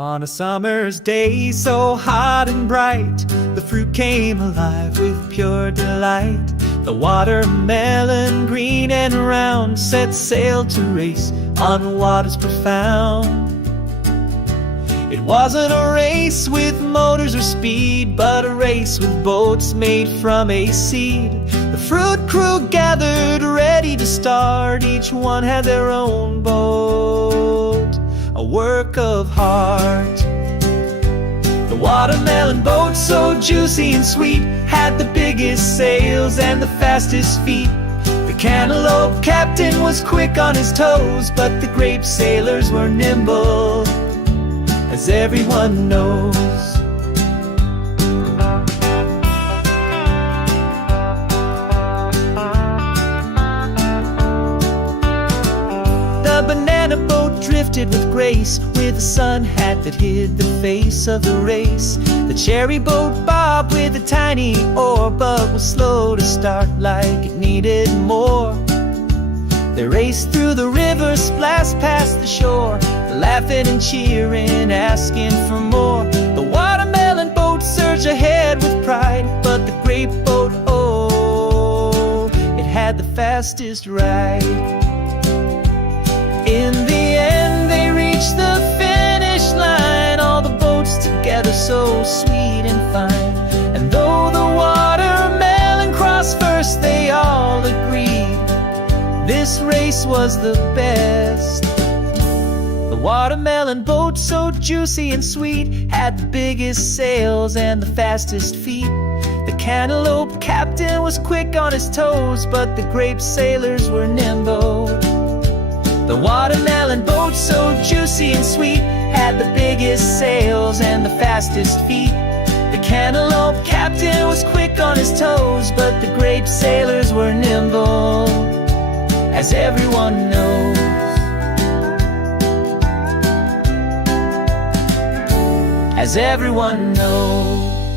On a summer's day so hot and bright, the fruit came alive with pure delight. The watermelon, green and round, set sail to race on waters profound. It wasn't a race with motors or speed, but a race with boats made from a seed. The fruit crew gathered ready to start, each one had their own boat, a work of heart. The watermelon boat, so juicy and sweet, had the biggest sails and the fastest feet. The cantaloupe captain was quick on his toes, but the grape sailors were nimble, as everyone knows. The banana boat drifted with grace, with a sun hat that hid the face of the race. The cherry boat bobbed with a tiny oar, but was slow to start like it needed more. They raced through the river, splashed past the shore, laughing and cheering, asking for more. The watermelon boat surged ahead with pride, but the grape boat, oh, it had the fastest ride. In the end they reached the finish line, all the boats together so sweet and fine. And though the watermelon crossed first, they all agreed this race was the best. The watermelon boat, so juicy and sweet, had the biggest sails and the fastest feet. The cantaloupe captain was quick on his toes, but the grape sailors were nimble. The watermelon boat, so juicy and sweet, had the biggest sails and the fastest feet. The cantaloupe captain was quick on his toes, but the grape sailors were nimble, as everyone knows. As everyone knows.